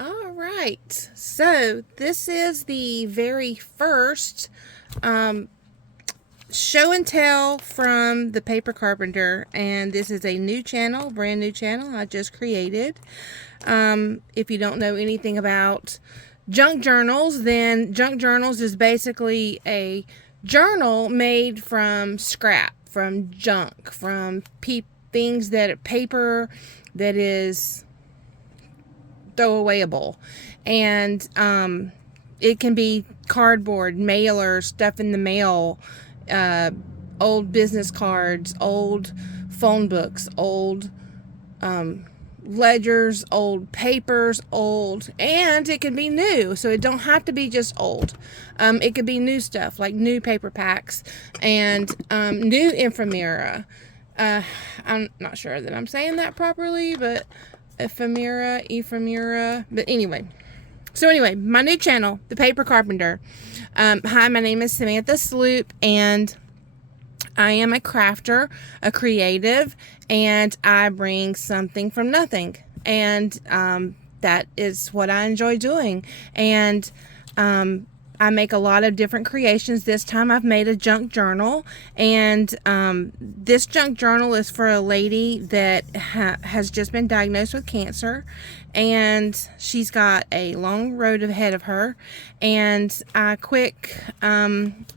All right, so this is the very first show and tell from the Paper Carpenter, and this is a new channel, brand new channel I just created. If you don't know anything about junk journals, then junk journals is basically a journal made from scrap, from junk, from things that paper that is throwawayable, and it can be cardboard, mailer, stuff in the mail, uh, old business cards, old phone books, old ledgers, old papers, old, and it can be new, so it don't have to be just old. It could be new stuff like new paper packs and new ephemera. I'm not sure that I'm saying that properly, but ephemera. But anyway, my new channel, The Paper Carpenter. Hi, my name is Samantha Sloop, and I am a crafter, a creative, and I bring something from nothing. And that is what I enjoy doing. And I make a lot of different creations. This time I've made a junk journal, and this junk journal is for a lady that has just been diagnosed with cancer, and she's got a long road ahead of her, and I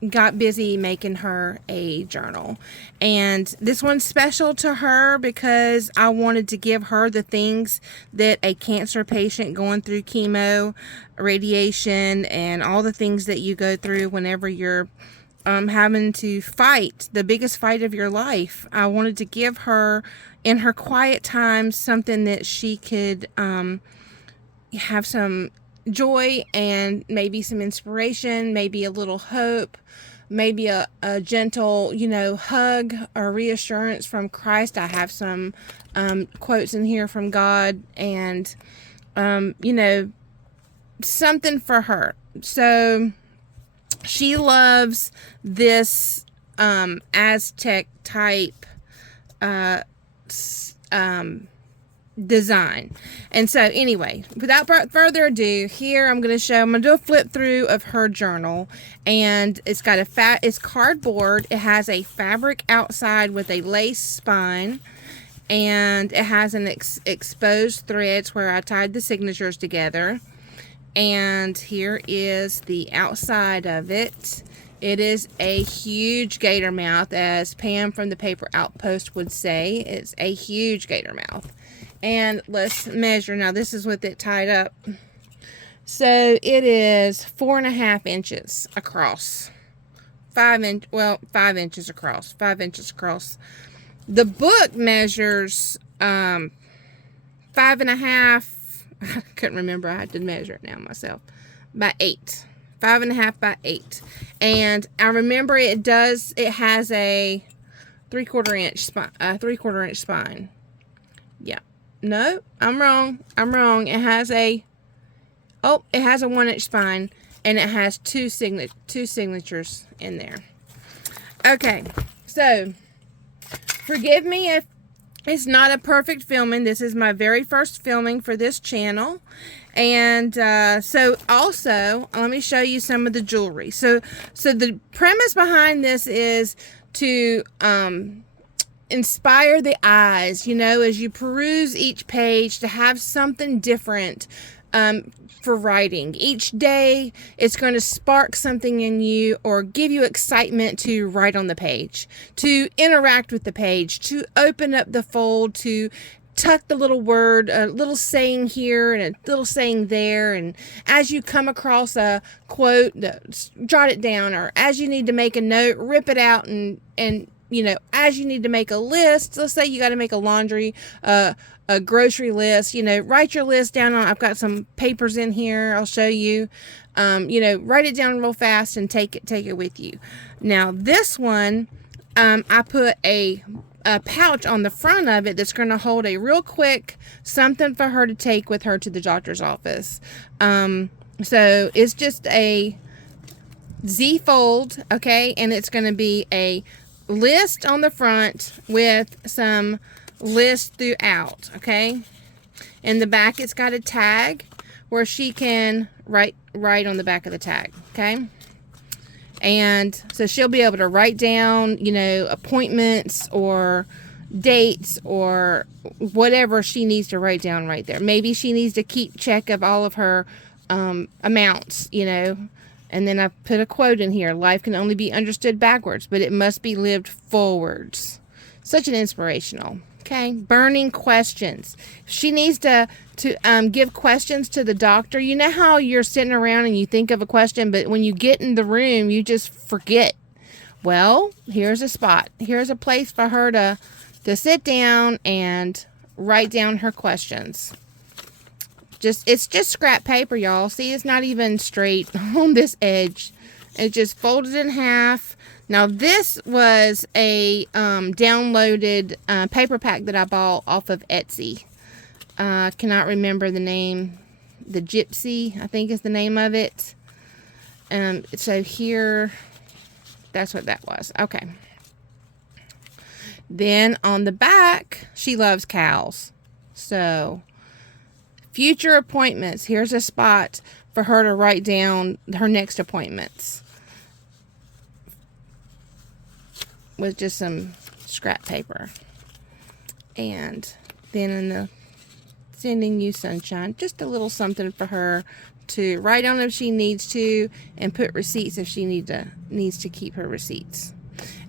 got busy making her a journal. And this one's special to her because I wanted to give her the things that a cancer patient going through chemo, radiation, and all the things that you go through whenever you're having to fight the biggest fight of your life. I wanted to give her, in her quiet times, something that she could have some joy and maybe some inspiration, maybe a little hope, maybe a gentle, hug or reassurance from Christ. I have some quotes in here from God, and something for her. So she loves this Aztec type design. And so anyway, without further ado, here I'm going to do a flip through of her journal, and it's got it's cardboard. It has a fabric outside with a lace spine, and it has an exposed threads where I tied the signatures together. And here is the outside of it. It is a huge gator mouth, as Pam from the Paper Outpost would say. It's a huge gator mouth. And let's measure. Now, this is with it tied up. So it is 4.5 inches across. 5 inches across. 5 inches across. The book measures 5.5. I couldn't remember. I had to measure it now myself. By 8. 5.5 by 8. And I remember it has a 3/4 inch spine. 3/4 inch spine. Yeah. No, I'm wrong. It has a 1 inch spine, and it has two signatures in there. Okay. So, forgive me if it's not a perfect filming. This is my very first filming for this channel. And so also, let me show you some of the jewelry. So the premise behind this is to inspire the eyes, as you peruse each page, to have something different for writing. Each day, it's going to spark something in you or give you excitement to write on the page, to interact with the page, to open up the fold, to tuck the little word, a little saying here and a little saying there. And as you come across a quote, jot it down, or as you need to make a note, rip it out, and as you need to make a list, let's say you got to make a grocery list, write your list down on, I've got some papers in here, I'll show you, write it down real fast and take it with you. Now this one, I put a pouch on the front of it that's going to hold a real quick something for her to take with her to the doctor's office. So it's just a Z fold, okay, and it's going to be a list on the front with some lists throughout, okay. In the back, it's got a tag where she can write on the back of the tag, okay? And so she'll be able to write down, you know, appointments or dates or whatever she needs to write down right there. Maybe she needs to keep check of all of her amounts, you know. And then I put a quote in here: life can only be understood backwards, but it must be lived forwards. Such an inspirational. Okay, burning questions. She needs to give questions to the doctor. You know how you're sitting around and you think of a question, but when you get in the room, you just forget. Well, here's a spot. Here's a place for her to sit down and write down her questions. It's just scrap paper, y'all. See, it's not even straight on this edge. It's just folded in half. Now, this was a downloaded paper pack that I bought off of Etsy. I cannot remember the name. The Gypsy, I think, is the name of it. So here, that's what that was. Okay. Then on the back, she loves cows. So, future appointments. Here's a spot for her to write down her next appointments with just some scrap paper. And then in the sending you sunshine, just a little something for her to write on if she needs to, and put receipts if she needs to keep her receipts.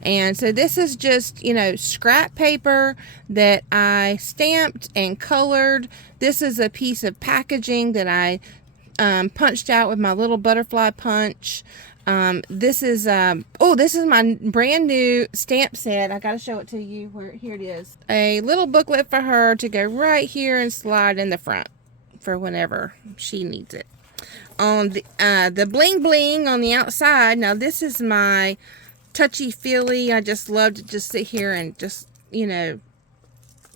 And so this is just, you know, scrap paper that I stamped and colored. This is a piece of packaging that I punched out with my little butterfly punch. This is my brand new stamp set. I gotta show it to you. Here it is. A little booklet for her to go right here and slide in the front for whenever she needs it. On the bling bling on the outside. Now this is my touchy-feely. I just love to just sit here and just, you know,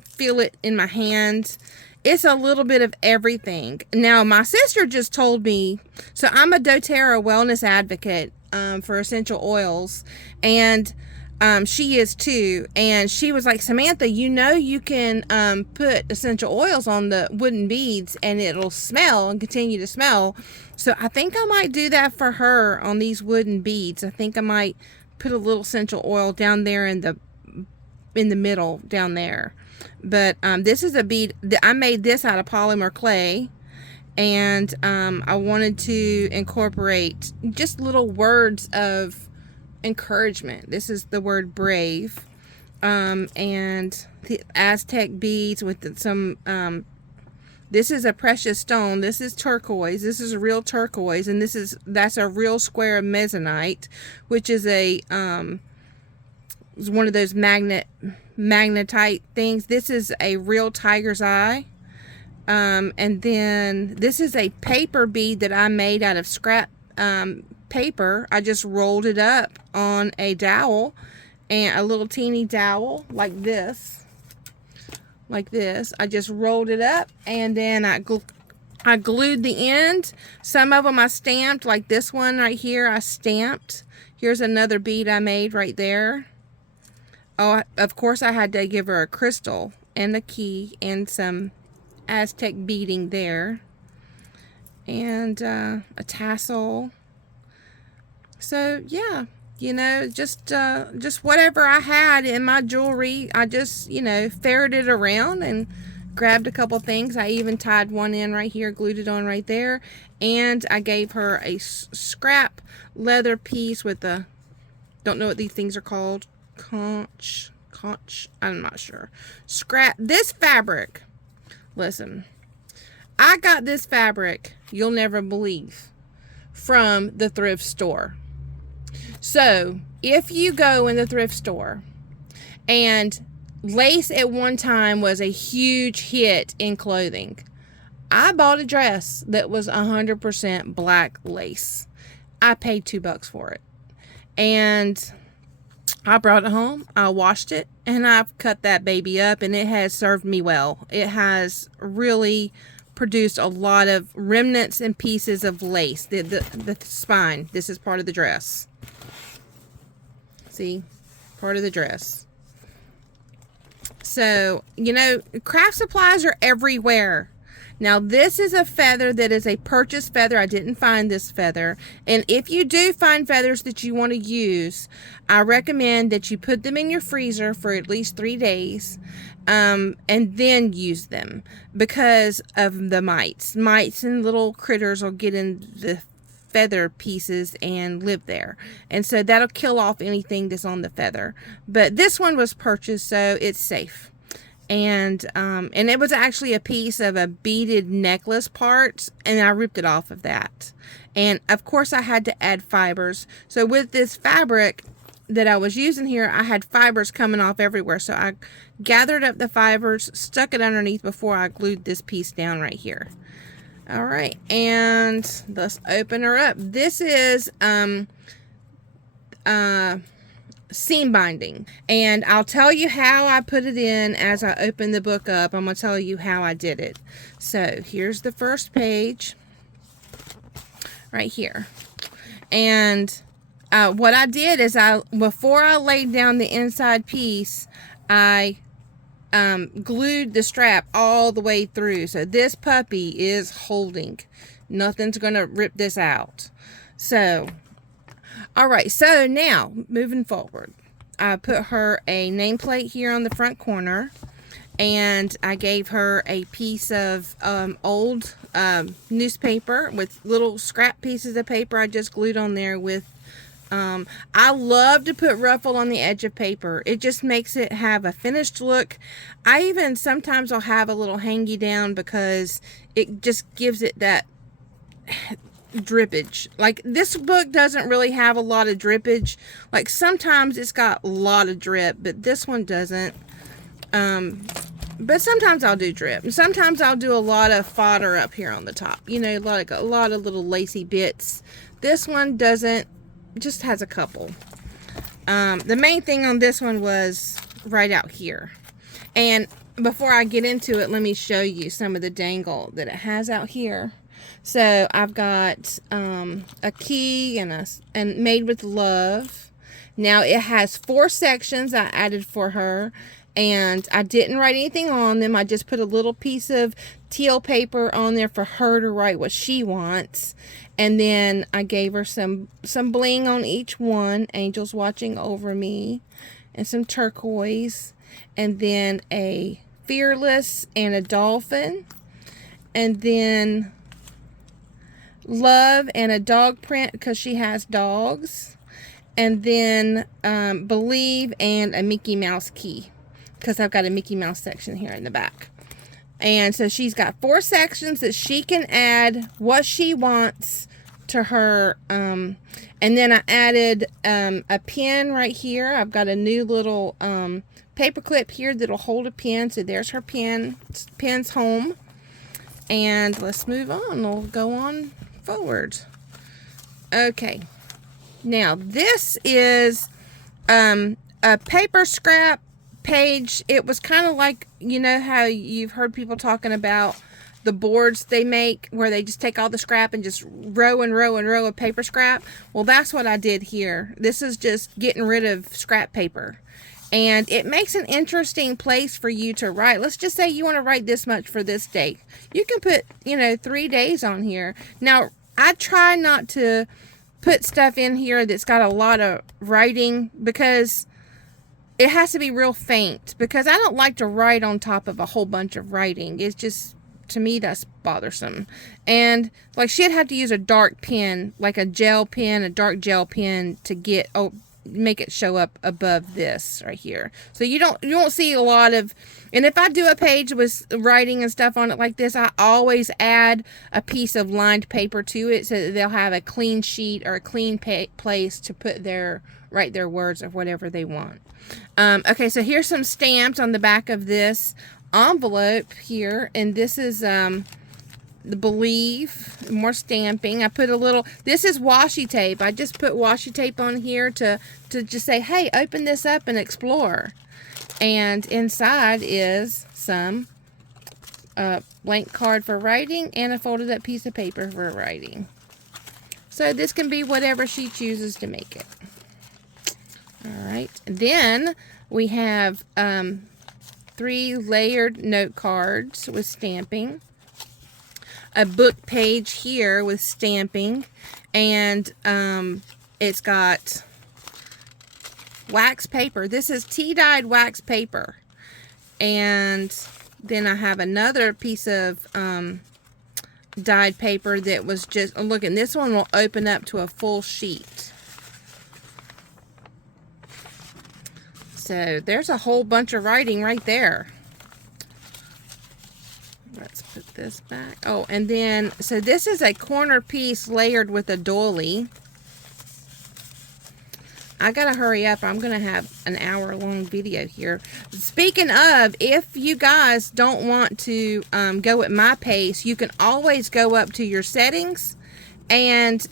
feel it in my hands. It's a little bit of everything. Now, my sister just told me, so I'm a doTERRA wellness advocate for essential oils, and she is too. And she was like, Samantha, you know you can put essential oils on the wooden beads and it'll smell and continue to smell. So I think I might do that for her on these wooden beads. I think I might put a little essential oil down there in the middle down there. But this is a bead that I made this out of polymer clay, and I wanted to incorporate just little words of encouragement. This is the word brave, and the Aztec beads with some this is a precious stone. This is turquoise. This is real turquoise, and that's a real square of mezzanite, which is a is one of those magnetite things. This is a real tiger's eye. And then this is a paper bead that I made out of scrap paper. I just rolled it up on a dowel, and a little teeny dowel like this. I just rolled it up, and then I glued the end. Some of them I stamped, like this one right here I stamped. Here's another bead I made right there. Oh, of course I had to give her a crystal and a key and some Aztec beading there, and a tassel. So yeah, you know, just whatever I had in my jewelry, I just, you know, ferreted around and grabbed a couple things. I even tied one in right here, glued it on right there, and I gave her a scrap leather piece with a, don't know what these things are called, conch, I'm not sure. Scrap, this fabric, listen, I got this fabric, you'll never believe, from the thrift store. So if you go in the thrift store, and lace at one time was a huge hit in clothing, I bought a dress that was 100% black lace. I paid $2 for it, and I brought it home, I washed it, and I've cut that baby up, and it has served me well. It has really produced a lot of remnants and pieces of lace. The spine, this is part of the dress. See, part of the dress. So, you know, craft supplies are everywhere. Now this is a feather that is a purchased feather. I didn't find this feather. And if you do find feathers that you want to use, I recommend that you put them in your freezer for at least 3 days. And then use them because of the mites. Mites and little critters will get in the feather pieces and live there, and so that'll kill off anything that's on the feather. But this one was purchased, so it's safe. And it was actually a piece of a beaded necklace part, and I ripped it off of that. And of course I had to add fibers. So with this fabric that I was using here, I had fibers coming off everywhere, so I gathered up the fibers, stuck it underneath before I glued this piece down right here. All right, and let's open her up. This is seam binding, and I'll tell you how I put it in as I open the book up. I'm gonna tell you how I did it. So here's the first page right here, and what I did is before I laid down the inside piece, I glued the strap all the way through. So this puppy is holding. Nothing's gonna rip this out. So, all right, so now moving forward, I put her a nameplate here on the front corner, and I gave her a piece of old newspaper with little scrap pieces of paper I just glued on there with I love to put ruffle on the edge of paper. It just makes it have a finished look. I even sometimes I'll have a little hangy down because it just gives it that drippage. Like this book doesn't really have a lot of drippage. Like sometimes it's got a lot of drip, but this one doesn't. But sometimes I'll do drip. Sometimes I'll do a lot of fodder up here on the top. You know, like a lot of little lacy bits. This one doesn't. Just has a couple. The main thing on this one was right out here. And before I get into it, let me show you some of the dangle that it has out here. So I've got a key and made with love. Now it has 4 sections I added for her, and I didn't write anything on them. I just put a little piece of teal paper on there for her to write what she wants. And then I gave her some bling on each one, angels watching over me, and some turquoise, and then a fearless and a dolphin, and then love and a dog print because she has dogs, and then believe and a Mickey Mouse key because I've got a Mickey Mouse section here in the back. And so she's got 4 sections that she can add what she wants to her. And then I added a pin right here. I've got a new little paper clip here that'll hold a pin. So there's her pin. Pin's home. And let's move on. We'll go on forward. Okay. Now this is a paper scrap page. It was kind of like, you know how you've heard people talking about the boards they make where they just take all the scrap and just row and row and row of paper scrap. Well, that's what I did here. This is just getting rid of scrap paper, and it makes an interesting place for you to write. Let's just say you want to write this much for this date. You can put, you know, 3 days on here. Now I try not to put stuff in here that's got a lot of writing because it has to be real faint, because I don't like to write on top of a whole bunch of writing. It's just, to me, that's bothersome. And like she'd have to use a dark pen, like a gel pen, a dark gel pen to get, make it show up above this right here. So you won't see a lot of, and if I do a page with writing and stuff on it like this, I always add a piece of lined paper to it so that they'll have a clean sheet or a clean place to put write their words or whatever they want. Okay, so here's some stamps on the back of this envelope here, and this is the believe, more stamping. I put a little, this is washi tape. I just put washi tape on here to just say, hey, open this up and explore. And inside is some blank card for writing and a folded up piece of paper for writing. So this can be whatever she chooses to make it. All right, then we have 3 layered note cards with stamping. a book page here with stamping, and it's got wax paper. This is tea-dyed wax paper. And then I have another piece of dyed paper that was just, look, and this one will open up to a full sheet. So there's a whole bunch of writing right there. Let's put this back. Oh, and then, so this is a corner piece layered with a doily. I gotta hurry up. I'm gonna have an hour-long video here. Speaking of, if you guys don't want to go at my pace, you can always go up to your settings and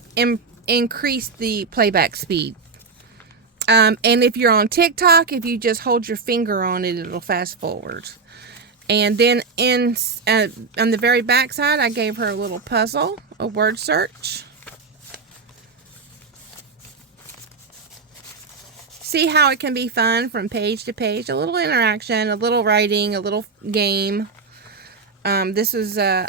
increase the playback speed. And if you're on TikTok, if you just hold your finger on it, it'll fast forward. And then on the very back side, I gave her a little puzzle, a word search. See how it can be fun from page to page. A little interaction, a little writing, a little game. This is a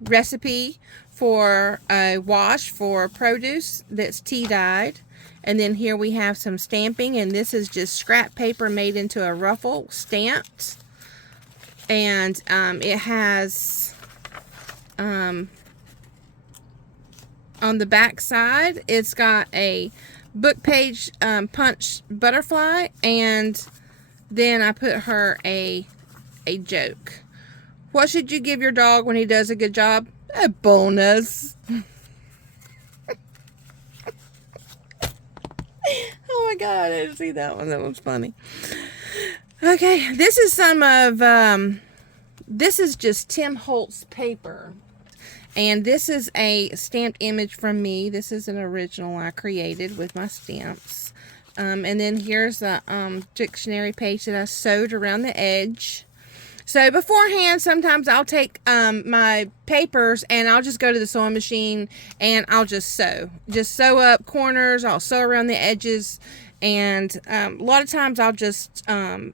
recipe for a wash for produce that's tea dyed. And then here we have some stamping, and this is just scrap paper made into a ruffle, stamped. And it has on the back side, it's got a book page punch butterfly, and then I put her a joke. What should you give your dog when he does a good job? A bonus. Oh my God, I didn't see that one. That was funny. Okay, this is some of, this is just Tim Holtz paper. And this is a stamped image from me. This is an original I created with my stamps. And then here's a dictionary page that I sewed around the edge. So beforehand, sometimes I'll take my papers and I'll just go to the sewing machine and I'll just sew. Just sew up corners. I'll sew around the edges. And a lot of times I'll just, you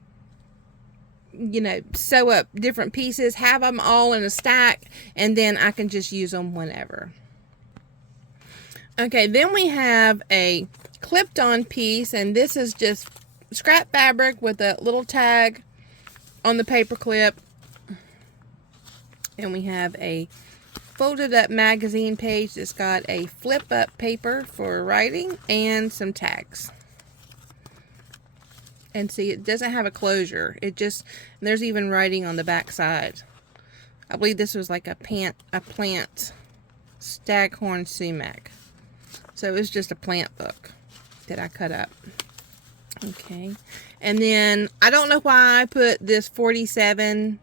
know, sew up different pieces, have them all in a stack, and then I can just use them whenever. Okay, then we have a clipped on piece, and this is just scrap fabric with a little tag on the paper clip. And we have a folded up magazine page that's got a flip up paper for writing and some tags. And see, it doesn't have a closure. It just, there's even writing on the back side. I believe this was like a plant staghorn sumac. So it was just a plant book that I cut up. Okay. And then I don't know why I put this 47.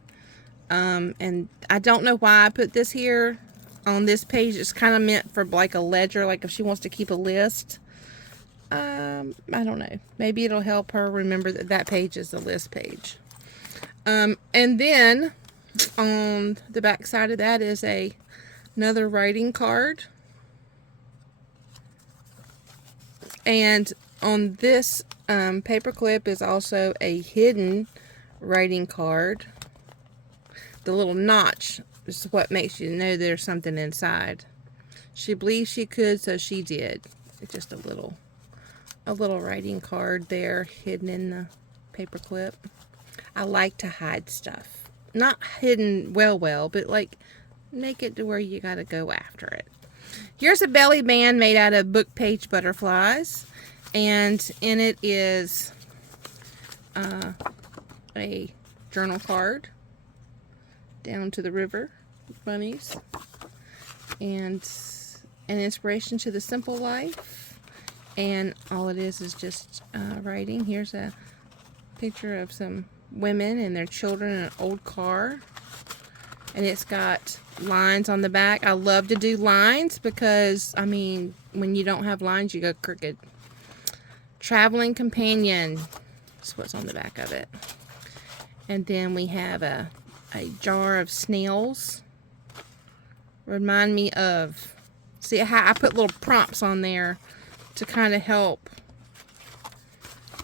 And I don't know why I put this here on this page. It's kind of meant for like a ledger, like if she wants to keep a list. I don't know. Maybe it'll help her remember that that page is the list page. And then on the back side of that is another writing card. And on this paper clip is also a hidden writing card. The little notch is what makes you know there's something inside. She believed she could, so she did. It's just a little writing card there hidden in the paper clip. I like to hide stuff. Not hidden well, but like make it to where you gotta go after it. Here's a belly band made out of book page butterflies, and in it is a journal card, down to the river, bunnies, and an inspiration to the simple life. And all it is just writing. Here's a picture of some women and their children in an old car. And it's got lines on the back. I love to do lines because, I mean, when you don't have lines, you go crooked. Traveling companion. That's what's on the back of it. And then we have a jar of snails. Remind me of. See how I put little prompts on there to kind of help,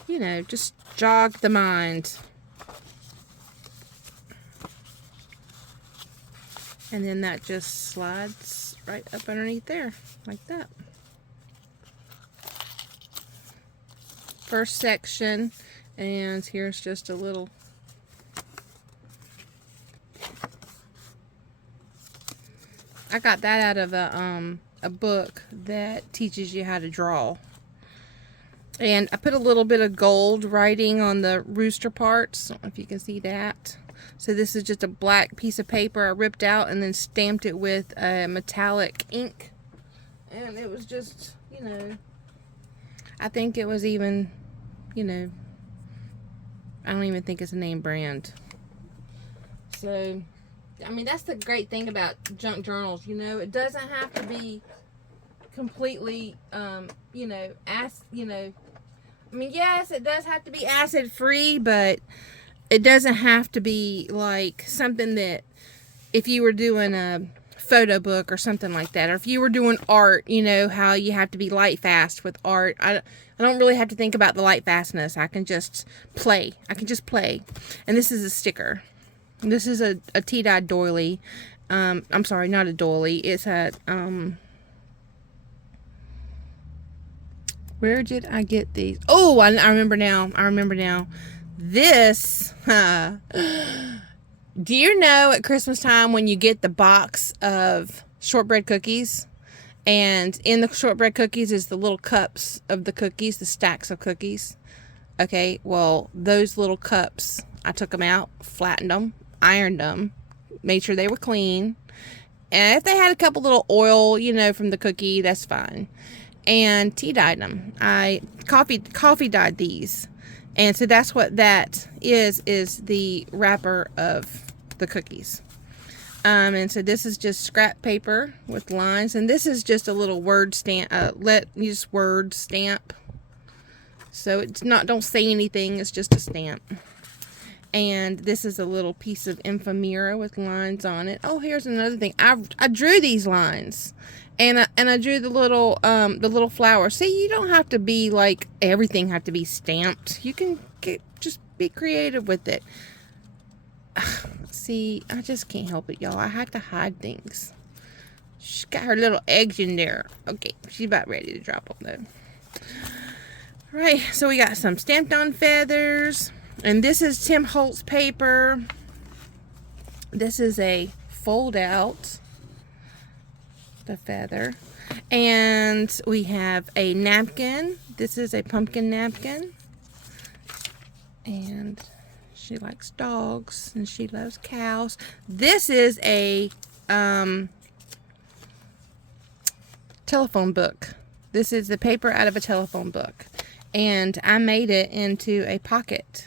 you know, just jog the mind. And then that just slides right up underneath there, like that. First section, and here's just a little I got that out of a book that teaches you how to draw. And I put a little bit of gold writing on the rooster parts. I don't know if you can see that. So this is just a black piece of paper I ripped out and then stamped it with a metallic ink. And it was just, you know, I think it was even, you know, I don't even think it's a name brand. So, I mean, that's the great thing about junk journals, you know. It doesn't have to be completely, you know, I mean, yes, it does have to be acid-free, but it doesn't have to be like something that if you were doing a photo book or something like that, or if you were doing art, you know, how you have to be light fast with art. I don't really have to think about the light fastness. I can just play. And this is a sticker. This is a tea-dyed doily. I'm sorry, not a doily. It's a, where did I get these? Oh, I remember now. This, do you know at Christmas time when you get the box of shortbread cookies, and in the shortbread cookies is the little cups of the cookies, the stacks of cookies? Okay, well, those little cups, I took them out, flattened them, ironed them, made sure they were clean. And if they had a couple little oil, you know, from the cookie, that's fine. And tea dyed them. I coffee dyed these. And so that's what that is the wrapper of the cookies. And so this is just scrap paper with lines, and this is just a little word stamp, use word stamp. So it's not, don't say anything, it's just a stamp. And this is a little piece of ephemera with lines on it. Oh, here's another thing. I drew these lines, and I drew the little flower. See, you don't have to be like everything have to be stamped. You can just be creative with it. See, I just can't help it, y'all. I have to hide things. She's got her little eggs in there. Okay, she's about ready to drop them though. All right, so we got some stamped on feathers. And this is Tim Holtz paper. This is a fold out, the feather. And we have a napkin. This is a pumpkin napkin. And she likes dogs and she loves cows. This is a telephone book. This is the paper out of a telephone book. And I made it into a pocket.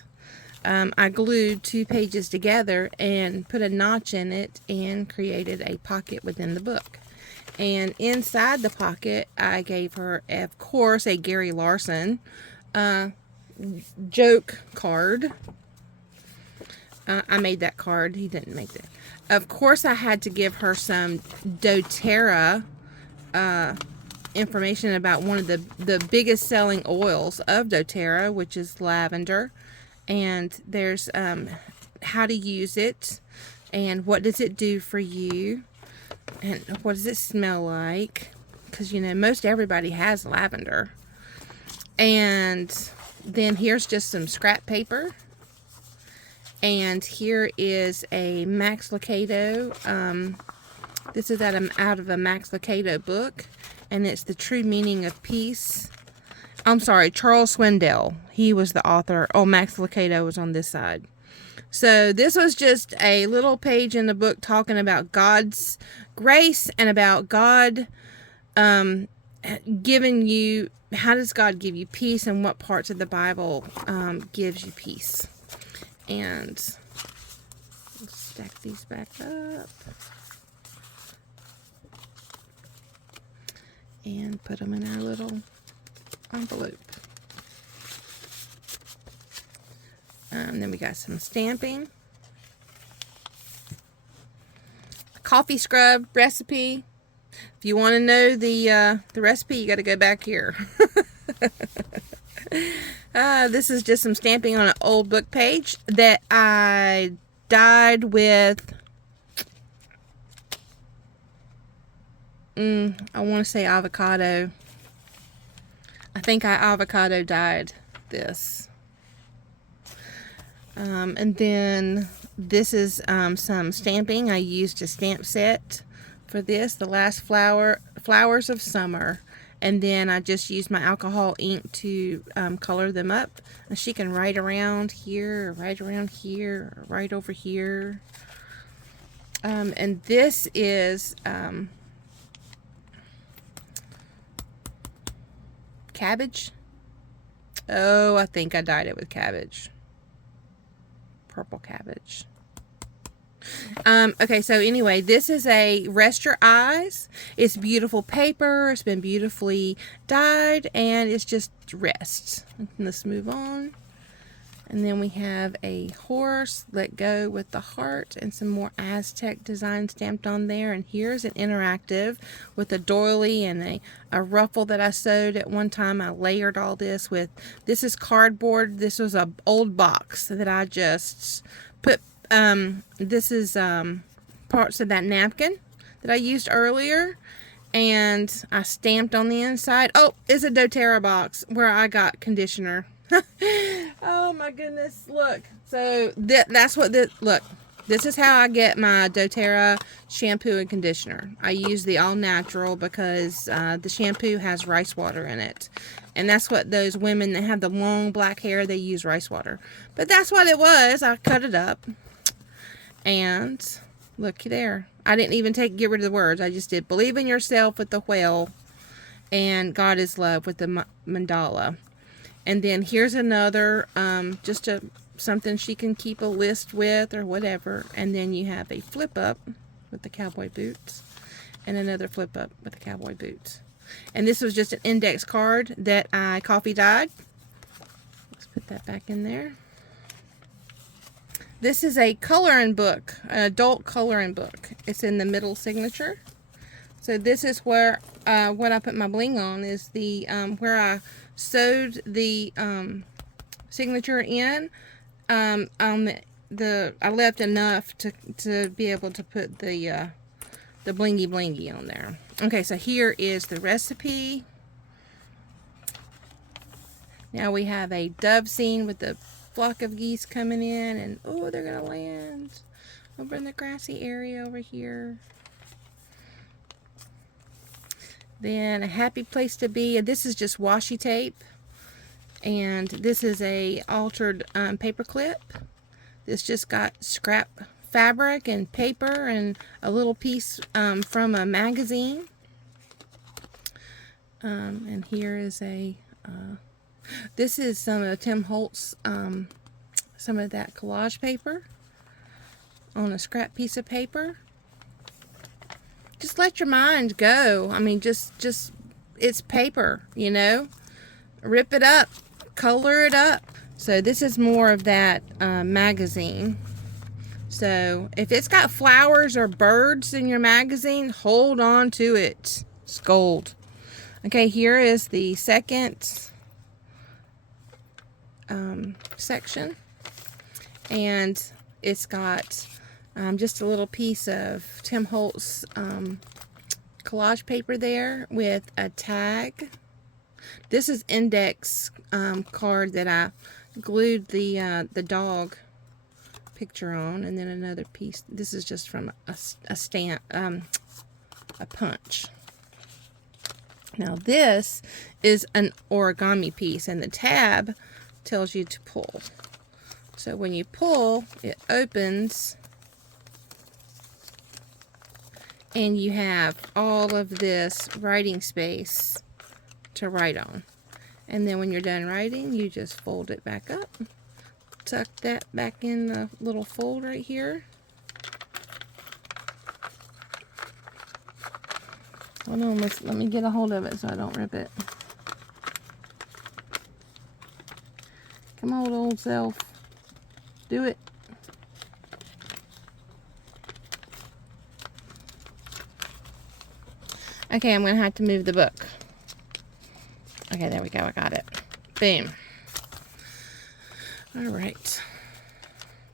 I glued 2 pages together and put a notch in it and created a pocket within the book. And inside the pocket, I gave her, of course, a Gary Larson joke card. I made that card. He didn't make it. Of course, I had to give her some doTERRA information about one of the biggest selling oils of doTERRA, which is lavender. And there's how to use it, and what does it do for you, and what does it smell like, because you know most everybody has lavender. And then here's just some scrap paper, and here is a Max Lucado. This is out of a Max Lucado book, and it's The True Meaning of Peace. I'm sorry, Charles Swindoll. He was the author. Oh, Max Lucado was on this side. So this was just a little page in the book talking about God's grace and about God giving you, how does God give you peace, and what parts of the Bible gives you peace. And let's stack these back up. And put them in our little envelope. Then we got some stamping, a coffee scrub recipe. If you want to know the recipe, you got to go back here. This is just some stamping on an old book page that I dyed with I want to say avocado. I think I avocado dyed this. And then this is some stamping I used a stamp set for this, the last flowers of summer. And then I just used my alcohol ink to color them up. And she can write around here, right around here, right over here. And this is cabbage. Oh, I think I dyed it with cabbage. Purple cabbage. Okay, so anyway, this is a Rest Your Eyes. It's beautiful paper. It's been beautifully dyed, and it's just rests. Let's move on. And then we have a horse, let go with the heart, and some more Aztec design stamped on there. And here's an interactive with a doily and a ruffle that I sewed at one time. I layered all this with, this is cardboard. This was an old box that I just put, this is parts of that napkin that I used earlier. And I stamped on the inside. Oh, it's a doTERRA box where I got conditioner. Oh my goodness, look. So that's what this, look, this is how I get my doTERRA shampoo and conditioner. I use the all natural because the shampoo has rice water in it. And that's what those women that have the long black hair, they use rice water. But that's what it was. I cut it up. And looky there. I didn't even get rid of the words. I just did believe in yourself with the whale and God is love with the mandala. And then here's another, just something she can keep a list with or whatever. And then you have a flip up with the cowboy boots and another flip up with the cowboy boots. And this was just an index card that I coffee dyed. Let's put that back in there. This is a coloring book, an adult coloring book. It's in the middle signature. So this is where, what I put my bling on is the, where I sewed the signature in. On I left enough to be able to put the blingy blingy on there. Okay, so here is the recipe. Now we have a dove scene with the flock of geese coming in, and oh, they're gonna land over in the grassy area over here. Then a happy place to be. This is just washi tape. And this is a altered paper clip. This just got scrap fabric and paper and a little piece from a magazine. And here is a, this is some of Tim Holtz, some of that collage paper on a scrap piece of paper. Just let your mind go. I mean, just it's paper, you know. Rip it up, color it up. So this is more of that magazine. So if it's got flowers or birds in your magazine, hold on to it. It's gold. Okay, here is the second section. And it's got just a little piece of Tim Holtz collage paper there with a tag. This is index card that I glued the dog picture on, and then another piece. This is just from a stamp, a punch. Now this is an origami piece, and the tab tells you to pull. So when you pull, it opens. And you have all of this writing space to write on. And then when you're done writing, you just fold it back up. Tuck that back in the little fold right here. Hold on, let me get a hold of it so I don't rip it. Come on, old self. Do it. Okay, I'm going to have to move the book. Okay, there we go. I got it. Boom. All right.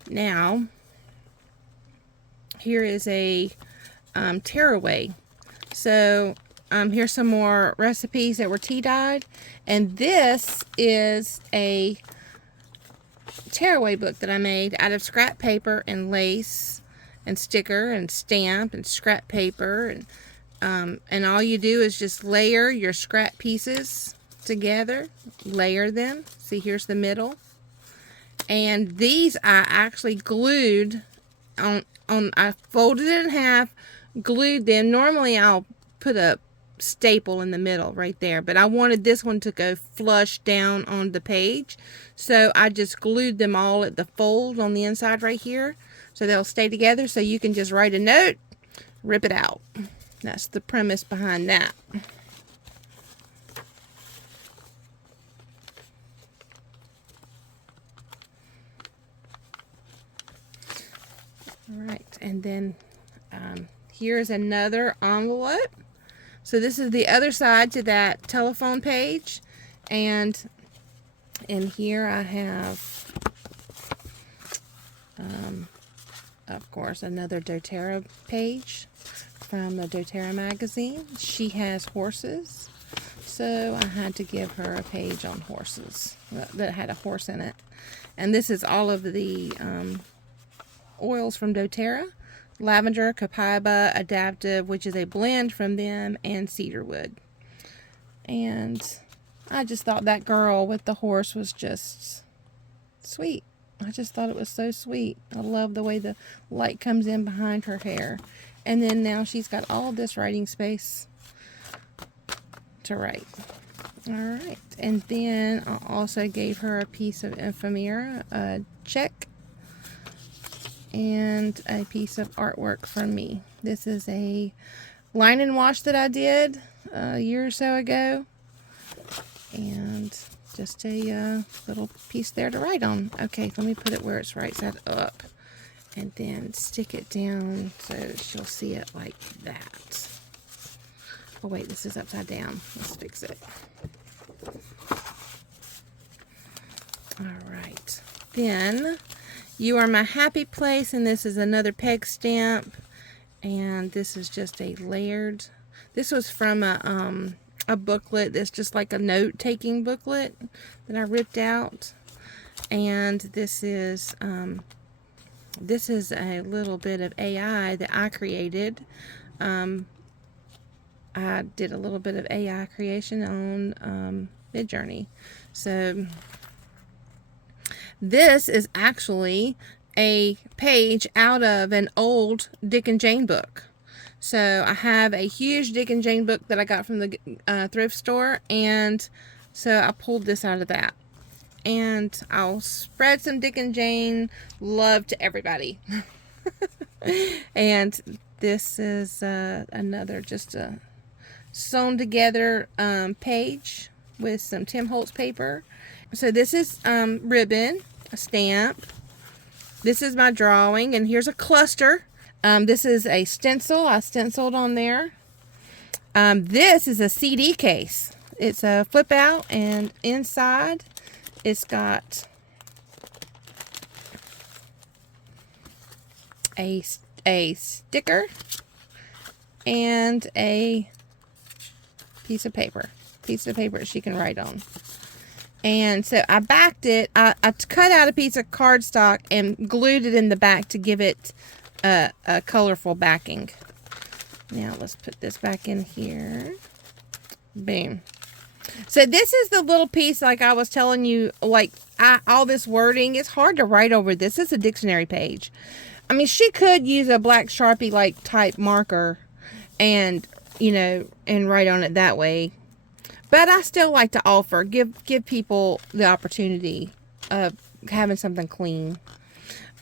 Now, here is a tearaway. So here's some more recipes that were tea dyed. And this is a tearaway book that I made out of scrap paper and lace and sticker and stamp and scrap paper. And all you do is just layer your scrap pieces together. Layer them. See, here's the middle. And these I actually glued on. I folded it in half, glued them. Normally I'll put a staple in the middle right there, but I wanted this one to go flush down on the page, so I just glued them all at the fold on the inside right here, so they'll stay together, so you can just write a note, rip it out. That's the premise behind that. All right, and then here's another envelope. So this is the other side to that telephone page, and in here I have, of course, another doTERRA page from the doTERRA magazine. She has horses, so I had to give her a page on horses that had a horse in it. And this is all of the oils from doTERRA: lavender, copaiba, adaptive, which is a blend from them, and cedarwood. And I just thought that girl with the horse was just sweet. I just thought it was so sweet. I love the way the light comes in behind her hair. And then now she's got all this writing space to write. All right. And then I also gave her a piece of ephemera, a check, and a piece of artwork from me. This is a line and wash that I did a year or so ago, and just a little piece there to write on. Okay, let me put it where it's right side up, and then stick it down so she'll see it like that. Oh wait, this is upside down. Let's fix it. All right, then you are my happy place, and this is another peg stamp, and this is just a layered. This was from a booklet that's just like a note-taking booklet that I ripped out, and this is a little bit of AI that I created. I did a little bit of AI creation on Midjourney, so. This is actually a page out of an old Dick and Jane book. So I have a huge Dick and Jane book that I got from the thrift store, and so I pulled this out of that. And I'll spread some Dick and Jane love to everybody. And this is another just a sewn together page with some Tim Holtz paper. So this is ribbon, a stamp. This is my drawing, and here's a cluster. This is a stencil. I stenciled on there. This is a CD case. It's a flip out, and inside it's got a sticker and a piece of paper she can write on. And so I backed it. I cut out a piece of cardstock and glued it in the back to give it a colorful backing. Now let's put this back in here. Boom. So this is the little piece, like I was telling you, like all this wording. It's hard to write over this. This is a dictionary page. I mean, she could use a black Sharpie like type marker and, you know, and write on it that way. But I still like to offer, give people the opportunity of having something clean.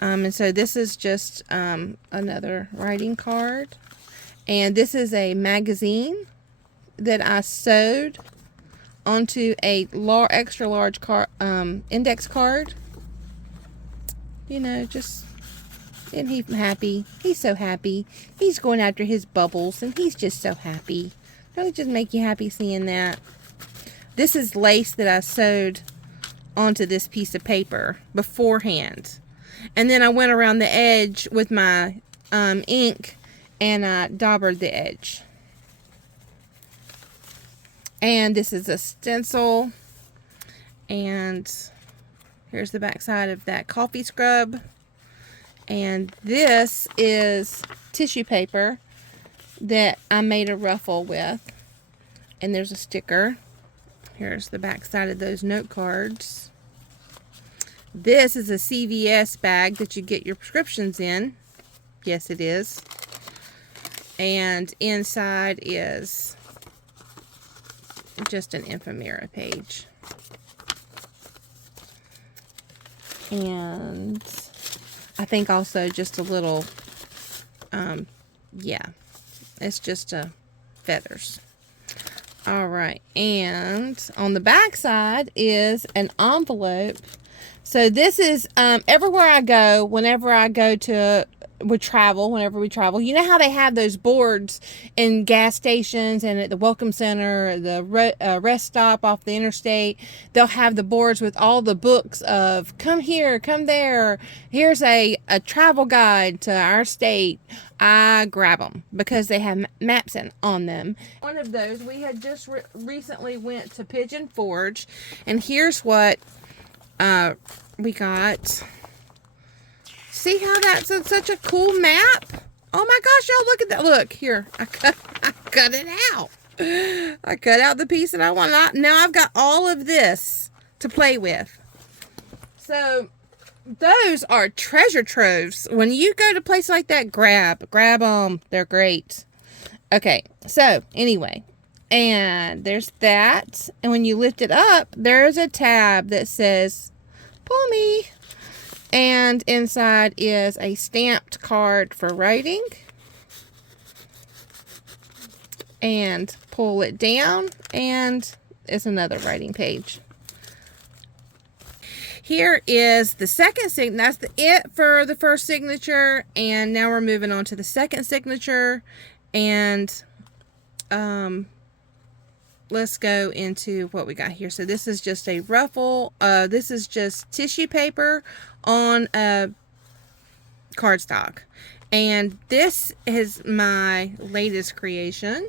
And so this is just another writing card. And this is a magazine that I sewed onto a extra large index card. You know, just, and he's happy. He's so happy. He's going after his bubbles, and he's just so happy. Don't it just make you happy seeing that? This is lace that I sewed onto this piece of paper beforehand. And then I went around the edge with my ink, and I daubered the edge. And this is a stencil. And here's the back side of that coffee scrub. And this is tissue paper that I made a ruffle with. And there's a sticker. Here's the back side of those note cards. This is a CVS bag that you get your prescriptions in. Yes, it is. And inside is just an ephemera page. And I think also just a little, yeah, it's just feathers. All right, and on the back side is an envelope. So this is everywhere I go, whenever we travel, you know how they have those boards in gas stations and at the welcome center, the rest stop off the interstate. They'll have the boards with all the books of come here, come there. Here's a travel guide to our state. I grab them because they have maps on them. One of those, we had just recently went to Pigeon Forge, and here's what we got. See how that's such a cool map? Oh my gosh, y'all, look at that. Look, here, I cut it out. I cut out the piece that I want. Now I've got all of this to play with. So those are treasure troves. When you go to a place like that, grab them. They're great. Okay, so anyway, and there's that. And when you lift it up, there's a tab that says, pull me. And inside is a stamped card for writing. And pull it down, and it's another writing page. Here is the second signature. That's it for the first signature. And now we're moving on to the second signature. And let's go into what we got here. So this is just a ruffle. This is just tissue paper on a cardstock. And this is my latest creation.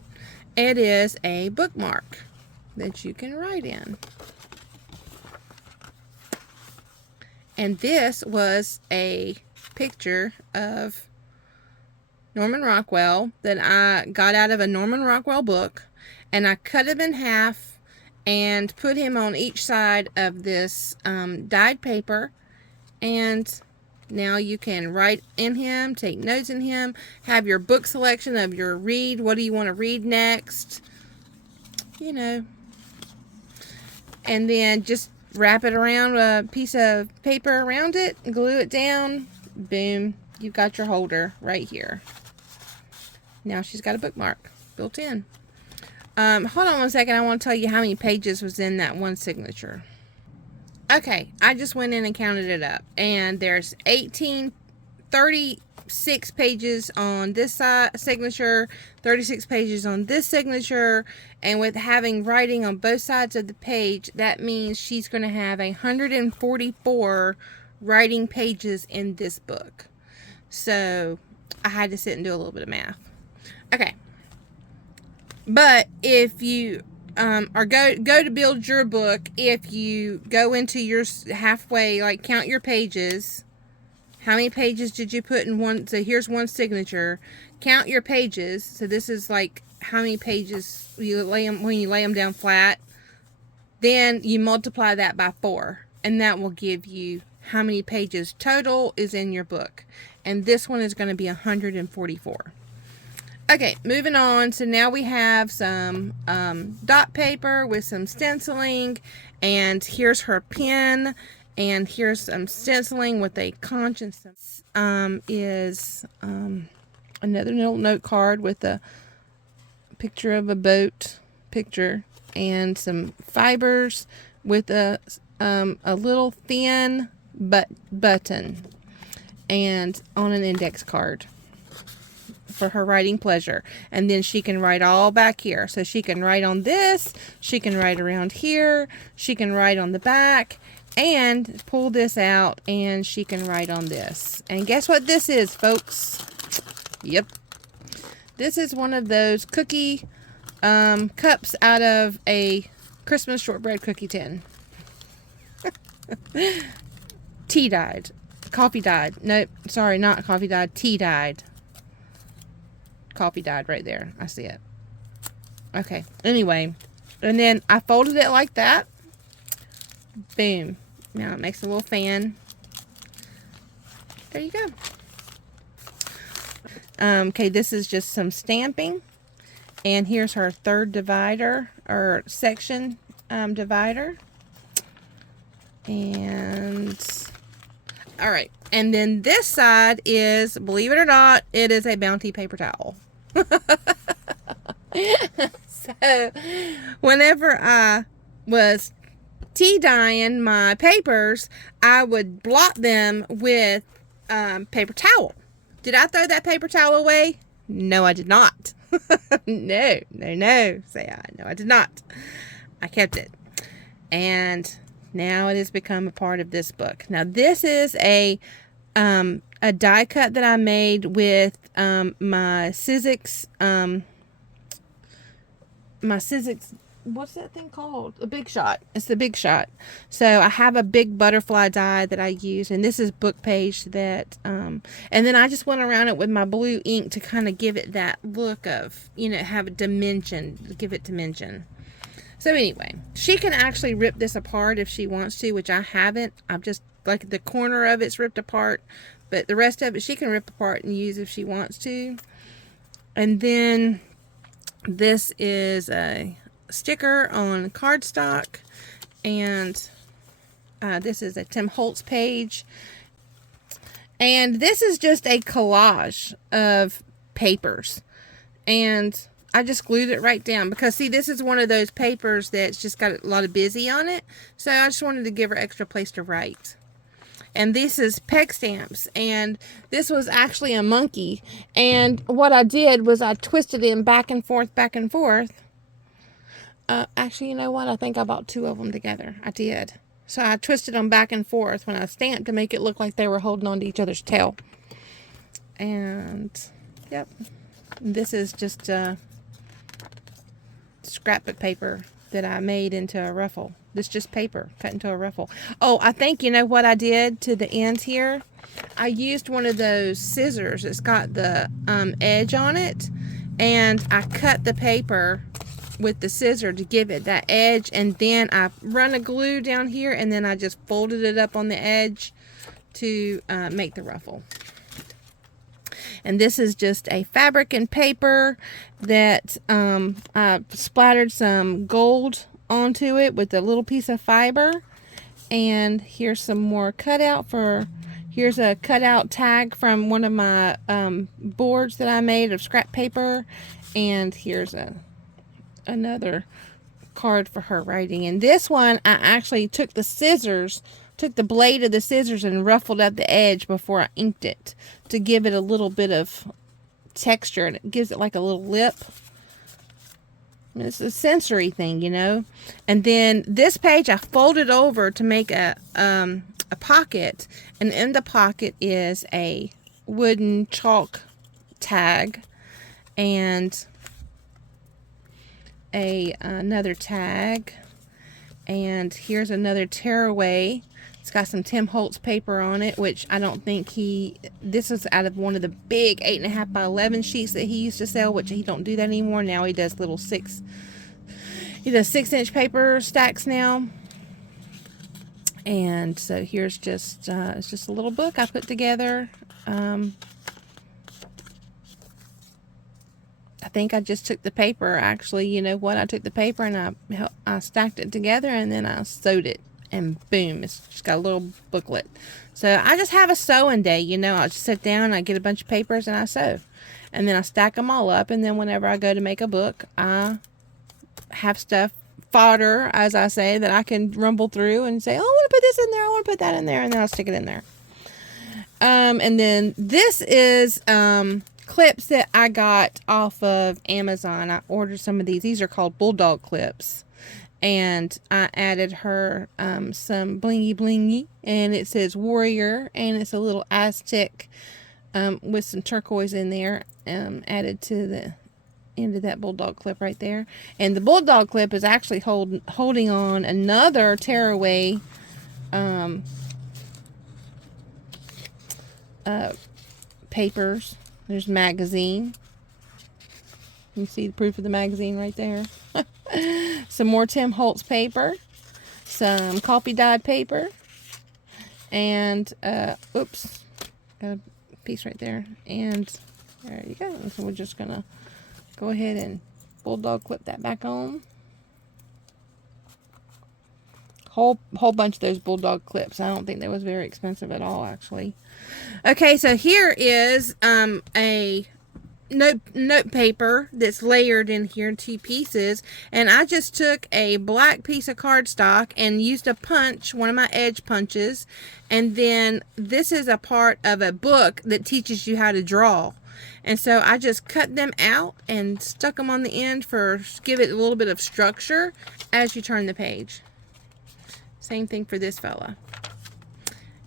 It is a bookmark that you can write in. And this was a picture of Norman Rockwell that I got out of a Norman Rockwell book. And I cut him in half and put him on each side of this dyed paper. And now you can write in him, take notes in him, have your book selection of your read. What do you want to read next? You know. And then just wrap it around a piece of paper around it, glue it down. Boom. You've got your holder right here. Now she's got a bookmark built in. Hold on one second. I want to tell you how many pages was in that one signature. Okay, I just went in and counted it up. And there's 36 pages on this side signature, 36 pages on this signature. And with having writing on both sides of the page, that means she's going to have 144 writing pages in this book. So I had to sit and do a little bit of math. Okay. But if you go to build your book, if you go into your halfway, like count your pages, how many pages did you put in one? So here's one signature. Count your pages. So this is like how many pages you lay them when you lay them down flat. Then you multiply that by 4, and that will give you how many pages total is in your book. And this one is going to be 144. Okay, moving on. So now we have some dot paper with some stenciling, and here's her pen, and here's some stenciling with a conscience. Is another little note card with a picture of a boat picture, and some fibers with a little thin button, and on an index card for her writing pleasure. And then she can write all back here. So she can write on this, she can write around here, she can write on the back, and pull this out, and she can write on this. And guess what this is, folks? Yep. This is one of those cookie cups out of a Christmas shortbread cookie tin. Tea dyed. Coffee dyed. Nope, sorry, not coffee dyed. Tea dyed. Coffee dyed right there. I see it. Okay, anyway. And then I folded it like that. Boom. Now it makes a little fan. There you go. Okay, this is just some stamping. And here's her third divider, or section divider. And, all right. And then this side is, believe it or not, it is a Bounty paper towel. So, whenever I was tea dyeing my papers, I would blot them with paper towel. Did I throw that paper towel away? No, I did not. No. Say I. No, I did not. I kept it. And now it has become a part of this book. Now, this is a die cut that I made with my Sizzix, what's that thing called? A Big Shot. It's the Big Shot. So I have a big butterfly die that I use, and this is book page that, and then I just went around it with my blue ink to kind of give it that look of, have a dimension, give it dimension. So anyway, she can actually rip this apart if she wants to, which I haven't. I've just, like, the corner of it's ripped apart, but the rest of it she can rip apart and use if she wants to. And then this is a sticker on cardstock, and this is a Tim Holtz page, and this is just a collage of papers, and I just glued it right down because, see, this is one of those papers that's just got a lot of busy on it, so I just wanted to give her extra place to write. And this is peg stamps, and this was actually a monkey, and what I did was I twisted him back and forth. Actually, you know what? I think I bought two of them together. I did. So I twisted them back and forth when I stamped to make it look like they were holding on to each other's tail. And, yep. This is just scrapbook paper that I made into a ruffle. This is just paper cut into a ruffle. Oh, I think, you know what I did to the ends here? I used one of those scissors. It's got the edge on it. And I cut the paper with the scissor to give it that edge, and then I run a glue down here, and then I just folded it up on the edge to make the ruffle. And this is just a fabric and paper that I splattered some gold onto it with a little piece of fiber. And here's some more cutout here's a cutout tag from one of my boards that I made of scrap paper. And here's another card for her writing. And this one, I actually took the blade of the scissors and ruffled up the edge before I inked it to give it a little bit of texture, and it gives it like a little lip. It's a sensory thing, And then this page I folded over to make a pocket, and in the pocket is a wooden chalk tag and another tag, and here's another tearaway. It's got some Tim Holtz paper on it, which I don't think this is out of one of the big 8.5 by 11 sheets that he used to sell, which he don't do that anymore. Now he does little 6-inch paper stacks now. And so here's just it's just a little book I put together. I think I just took the paper, actually, you know what, I took the paper and I stacked it together, and then I sewed it, and boom, it's just got a little booklet. So I just have a sewing day, I just sit down, I get a bunch of papers, and I sew. And then I stack them all up, and then whenever I go to make a book, I have stuff, fodder, as I say, that I can rumble through and say, oh, I want to put this in there, I want to put that in there, and then I'll stick it in there. And then this is clips that I got off of Amazon. I ordered some of these. These are called bulldog clips. And I added her some blingy blingy, and it says warrior, and it's a little Aztec with some turquoise in there, added to the end of that bulldog clip right there. And the bulldog clip is actually holding on another tearaway papers. There's magazine. You can see the proof of the magazine right there. Some more Tim Holtz paper. Some coffee dyed paper. And, oops. Got a piece right there. And there you go. So we're just going to go ahead and bulldog clip that back on. Whole bunch of those bulldog clips. I don't think that was very expensive at all, actually. Okay, so here is a note paper that's layered in here in 2 pieces, and I just took a black piece of cardstock and used a punch, one of my edge punches, and then this is a part of a book that teaches you how to draw. And so I just cut them out and stuck them on the end for give it a little bit of structure as you turn the page. Same thing for this fella.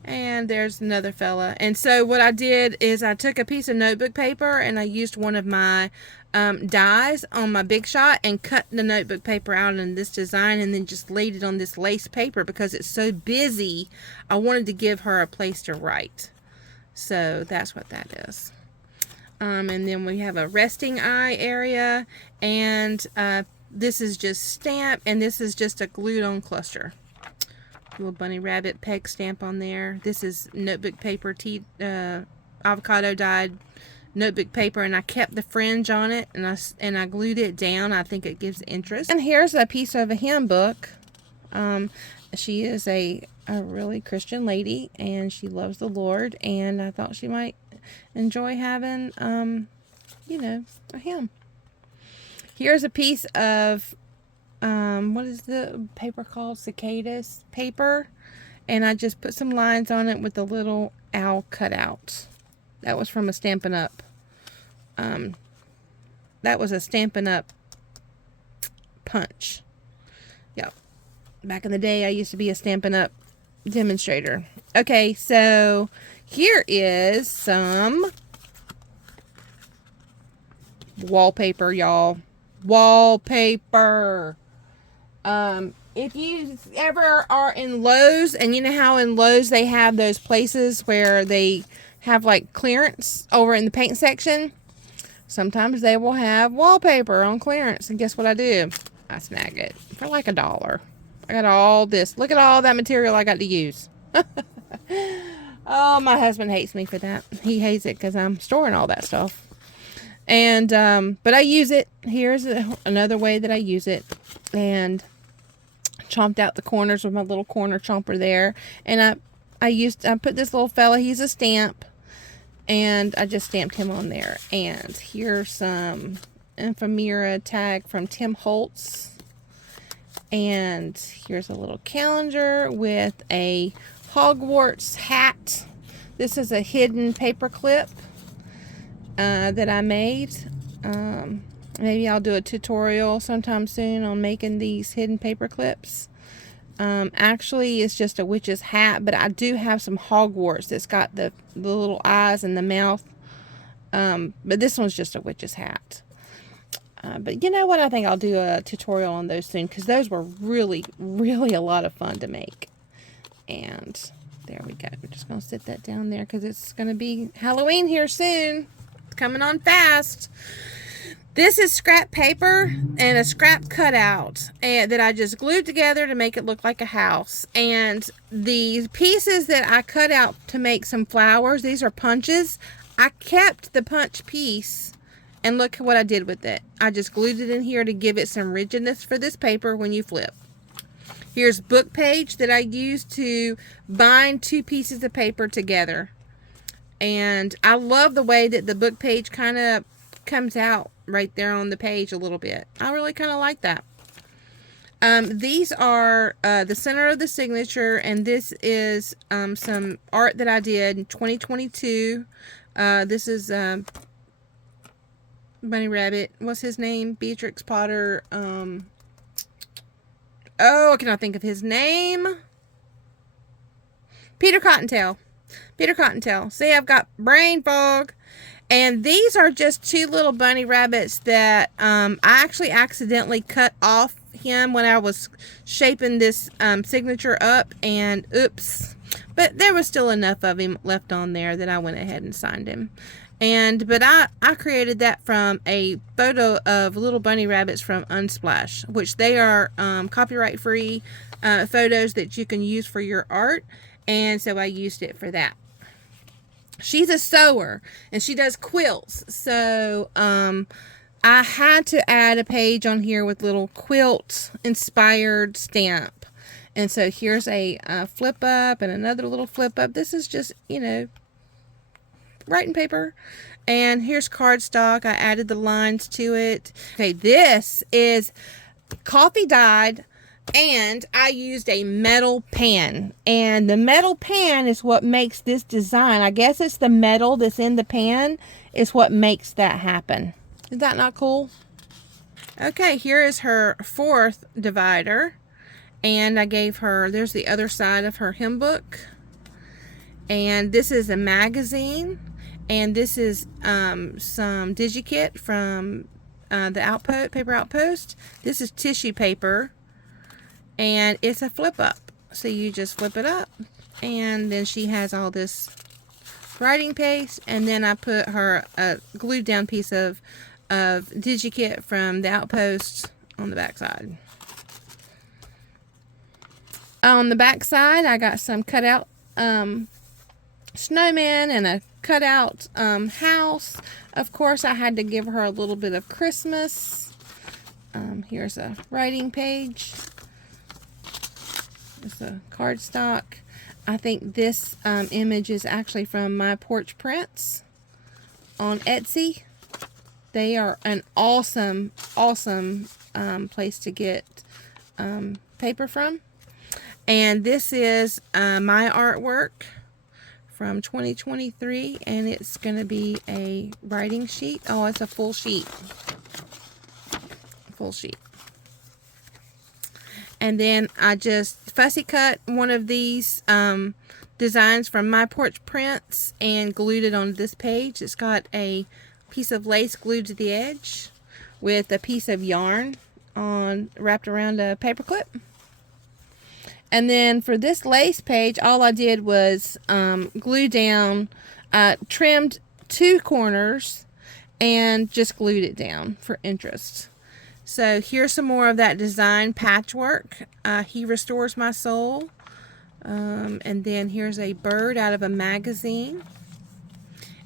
And there's another fella. And so what I did is I took a piece of notebook paper and I used one of my dies on my Big Shot and cut the notebook paper out in this design and then just laid it on this lace paper because it's so busy. I wanted to give her a place to write. So that's what that is. And then we have a resting eye area, and this is just stamp, and this is just a glued on cluster. Little bunny rabbit peg stamp on there. This is notebook paper, avocado dyed notebook paper, and I kept the fringe on it, and I glued it down. I think it gives interest. And here's a piece of a hymn book. She is a really Christian lady, and she loves the Lord, and I thought she might enjoy having, you know, a hymn. Here's a piece of what is the paper called? Cicadas paper. And I just put some lines on it with a little owl cutout. That was from a Stampin' Up. That was a Stampin' Up punch. Yep. Back in the day, I used to be a Stampin' Up demonstrator. Okay, so here is some wallpaper, y'all. Wallpaper. If you ever are in Lowe's, and you know how in Lowe's they have those places where they have like clearance over in the paint section, sometimes they will have wallpaper on clearance, and guess what I do? I snag it for like $1. I got all this. Look at all that material I got to use. Oh, my husband hates me for that. He hates it because I'm storing all that stuff. And but I use it. Here's another way that I use it. And chomped out the corners with my little corner chomper there. And I put this little fella, he's a stamp, and I just stamped him on there. And here's some ephemera tag from Tim Holtz. And here's a little calendar with a Hogwarts hat. This is a hidden paper clip that I made. Maybe I'll do a tutorial sometime soon on making these hidden paper clips. Actually, it's just a witch's hat, but I do have some Hogwarts that's got the little eyes and the mouth. But this one's just a witch's hat. But you know what? I think I'll do a tutorial on those soon, because those were really, really a lot of fun to make. And there we go. We're just going to sit that down there because it's going to be Halloween here soon. It's coming on fast. This is scrap paper and a scrap cutout that I just glued together to make it look like a house. And the pieces that I cut out to make some flowers, these are punches. I kept the punch piece, and look what I did with it. I just glued it in here to give it some rigidness for this paper when you flip. Here's book page that I used to bind 2 pieces of paper together. And I love the way that the book page kind of comes out right there on the page a little bit. I really kind of like that. These are the center of the signature, and this is some art that I did in 2022. This is Bunny Rabbit. What's his name? Beatrix Potter. Oh, I cannot think of his name. Peter Cottontail. Peter Cottontail. See, I've got brain fog. And these are just two little bunny rabbits that I actually accidentally cut off him when I was shaping this signature up, and oops. But there was still enough of him left on there that I went ahead and signed him. But I created that from a photo of little bunny rabbits from Unsplash, which they are copyright free photos that you can use for your art. And so I used it for that. She's a sewer and she does quilts. So I had to add a page on here with little quilt inspired stamp. And so here's a flip up and another little flip up. This is just, you know, writing paper. And here's cardstock. I added the lines to it. Okay, this is coffee dyed, and I used a metal pan. And the metal pan is what makes this design. I guess it's the metal that's in the pan is what makes that happen. Is that not cool? Okay, here is her fourth divider. And I gave her, there's the other side of her hymn book. And this is a magazine. And this is some DigiKit from the Outpost, Paper Outpost. This is tissue paper. And it's a flip up. So you just flip it up. And then she has all this writing paste. And then I put her a glued down piece of DigiKit from the Outpost on the back side. On the back side, I got some cutout snowman and a cutout house. Of course, I had to give her a little bit of Christmas. Here's a writing page. It's a cardstock. I think this image is actually from My Porch Prints on Etsy. They are an awesome, awesome place to get paper from. And this is my artwork from 2023, and it's going to be a writing sheet. Oh, it's a full sheet. Full sheet. And then I just fussy cut one of these designs from My Porch Prints and glued it on this page. It's got a piece of lace glued to the edge with a piece of yarn wrapped around a paper clip. And then for this lace page, all I did was glue down, trimmed 2 corners and just glued it down for interest. So here's some more of that design patchwork. He Restores My Soul. And then here's a bird out of a magazine.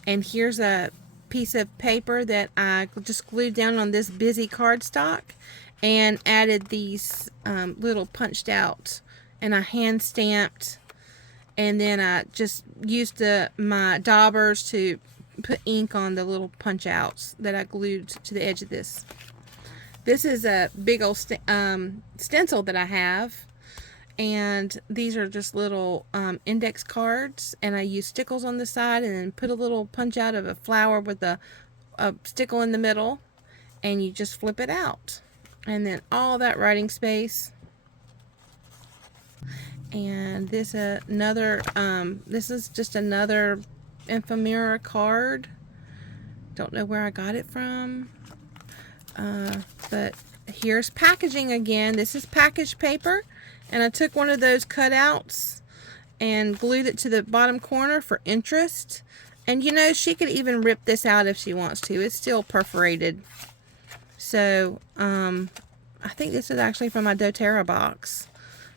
And here's a piece of paper that I just glued down on this busy cardstock and added these little punched out, and I hand stamped, and then I just used my daubers to put ink on the little punch outs that I glued to the edge of this. This is a big old stencil that I have, and these are just little index cards, and I use stickles on the side and then put a little punch out of a flower with a stickle in the middle, and you just flip it out. And then all that writing space. And this this is just another ephemera card. Don't know where I got it from. But here's packaging again. This is packaged paper, and I took one of those cutouts and glued it to the bottom corner for interest. And you know, she could even rip this out if she wants to. It's still perforated. So I think this is actually from my doTERRA box,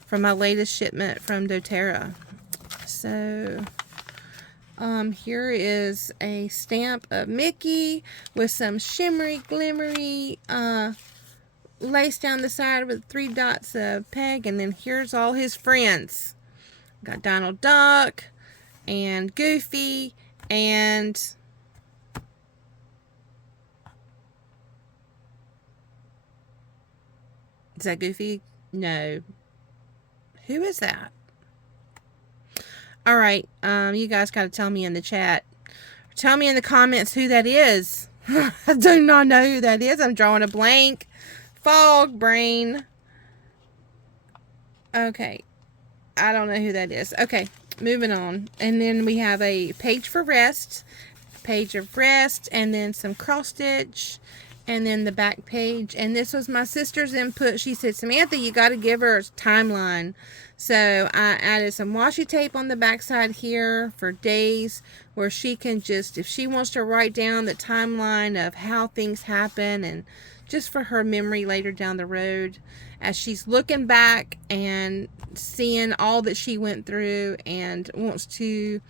from my latest shipment from doTERRA. So here is a stamp of Mickey with some shimmery, glimmery lace down the side with 3 dots of peg. And then here's all his friends. Got Donald Duck and Goofy and is that Goofy? No. Who is that? Alright, you guys gotta tell me in the chat. Tell me in the comments who that is. I do not know who that is. I'm drawing a blank. Fog brain. Okay. I don't know who that is. Okay, moving on. And then we have a page for rest, page of rest, and then some cross stitch, and then the back page. And this was my sister's input. She said, Samantha, you got to give her a timeline. So I added some washi tape on the back side here for days, where she can just, if she wants to write down the timeline of how things happen, and just for her memory later down the road, as she's looking back and seeing all that she went through and wants to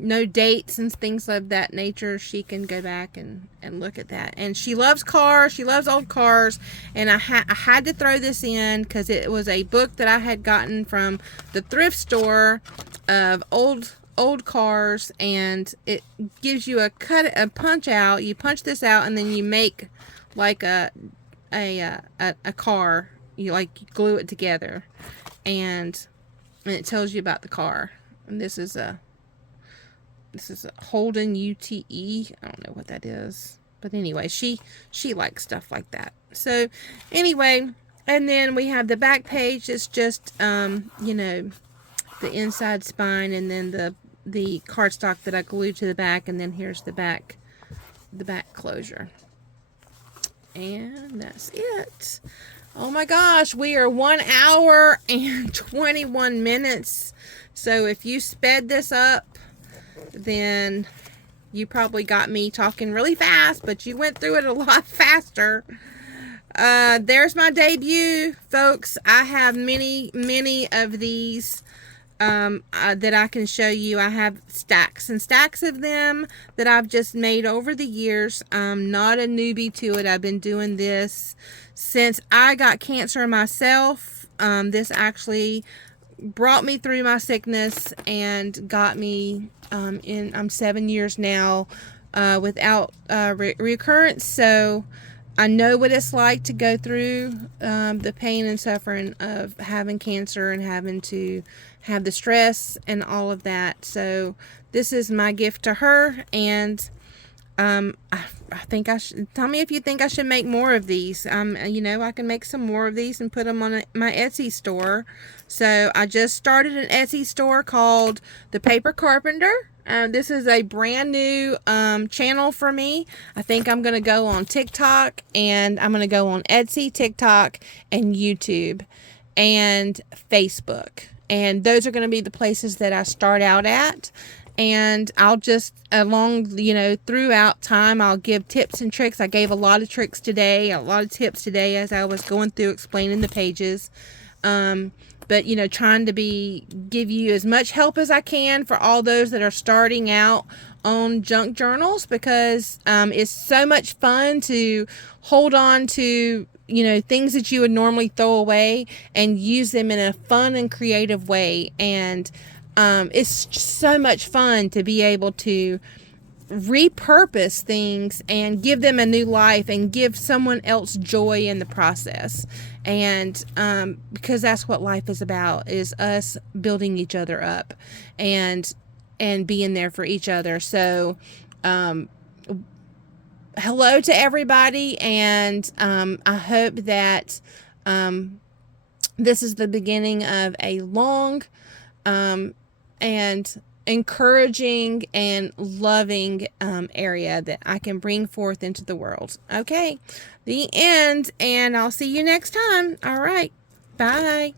know dates and things of that nature, she can go back and look at that. And she loves cars. She loves old cars. And I had to throw this in because it was a book that I had gotten from the thrift store of old cars, and it gives you a punch out. You punch this out, and then you make like a car. You glue it together, and it tells you about the car. And this is a Holden UTE. I don't know what that is, but anyway, she likes stuff like that. So anyway, and then we have the back page. It's just you know, the inside spine, and then the cardstock that I glued to the back, and then here's the back closure. And that's it. Oh my gosh, we are 1 hour and 21 minutes. So if you sped this up, then you probably got me talking really fast, but you went through it a lot faster. There's my debut, folks. I have many of these that I can show you. I have stacks and stacks of them that I've just made over the years. I'm not a newbie to it. I've been doing this since I got cancer myself. This actually brought me through my sickness and got me I'm 7 years now without recurrence. So I know what it's like to go through the pain and suffering of having cancer and having to have the stress and all of that. So this is my gift to her, and I think I should. Tell me if you think I should make more of these. You know, I can make some more of these and put them on my Etsy store. So I just started an Etsy store called The Paper Carpenter. This is a brand new channel for me. I think I'm going to go on TikTok, and I'm going to go on Etsy, TikTok, and YouTube, and Facebook. And those are going to be the places that I start out at. And I'll just, throughout time, I'll give tips and tricks. I gave a lot of tricks today, a lot of tips today as I was going through explaining the pages. But, trying to give you as much help as I can for all those that are starting out on junk journals, because it's so much fun to hold on to, things that you would normally throw away and use them in a fun and creative way. And it's just so much fun to be able to repurpose things and give them a new life and give someone else joy in the process. And because that's what life is about, is us building each other up and being there for each other. So hello to everybody, and I hope that this is the beginning of a long and encouraging and loving area that I can bring forth into the world. Okay, the end, and I'll see you next time. All right, bye.